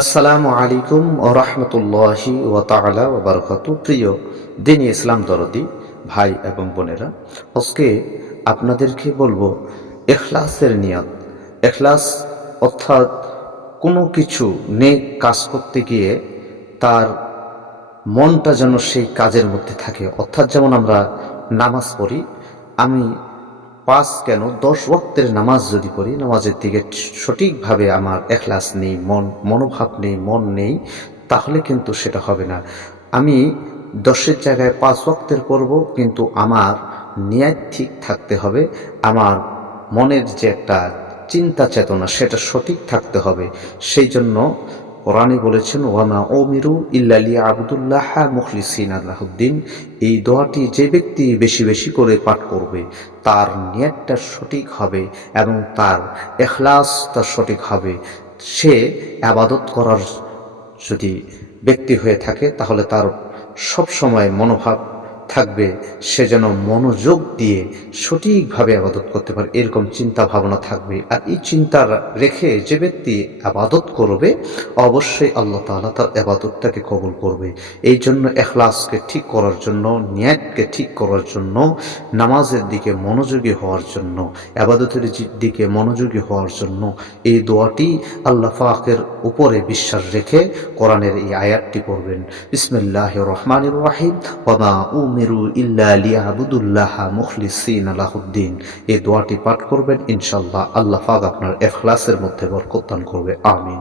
আসসালামু আলাইকুম ওয়া রাহমাতুল্লাহি ওয়া তাআলা ওয়া বারাকাতুহু। প্রিয় দ্বীনি ইসলাম দরদি ভাই এবং বোনেরা, আজকে আপনাদেরকে বলবো ইখলাসের নিয়ত। ইখলাস অর্থাৎ কোনো কিছু নেক কাজ করতে গিয়ে তার মনটা যেন সেই কাজের মধ্যে থাকে। অর্থাৎ যেমন আমরা নামাজ পড়ি, আমি ৫ কেন ১০ ওয়াক্তের নামাজ যদি পড়ি, নামাজের দিকে সঠিকভাবে আমার ইখলাস নেই, মনোভাব নেই, মন নেই, তাহলে কিন্তু সেটা হবে না। আমি ১০-এর জায়গায় ৫ ওয়াক্তের পড়ব, কিন্তু আমার নিয়ত ঠিক থাকতে হবে। আমার মনের যে একটা চিন্তা চেতনা সেটা সঠিক থাকতে হবে। সেই জন্য কোরআনে বলেছেন, ওয়ামা উমিরু ইল্লা লিয়াবুদুল্লাহা মুখলিসিনা লাহুদ্দিন। এই দোয়াটি যে ব্যক্তি বেশি বেশি করে পাঠ করবে, তার নিয়তটা সঠিক হবে এবং তার ইখলাসটা সঠিক হবে। সে ইবাদত করার যদি ব্যক্তি হয়ে থাকে, তাহলে তার সব সময় মনোভাব থাকবে সে যেন মনোযোগ দিয়ে সঠিকভাবে ইবাদত করতে পারে, এরকম চিন্তা ভাবনা থাকবে। আর এই চিন্তা রেখে যে ব্যক্তি ইবাদত করবে, অবশ্যই আল্লাহ তাআলা তার ইবাদতটাকে কবুল করবে। এই জন্য ইখলাসকে ঠিক করার জন্য, নিয়তকে ঠিক করার জন্য, নামাজের দিকে মনোযোগী হওয়ার জন্য, ইবাদতের দিকে মনোযোগী হওয়ার জন্য এই দোয়াটি আল্লাহ পাকের উপরে বিশ্বাস রেখে কোরআনের এই আয়াতটি পড়বেন। বিসমিল্লাহির রহমানির রহিম, ওয়ামা উমিরু ইল্লা লিয়াবুদুল্লাহা মুখলিসিনা লাহুদ্দিন। এই দোয়াটি পাঠ করবেন, ইনশাআল্লাহ আল্লাহ পাক আপনার ইখলাসের মধ্যে বরকত দান করবে। আমিন।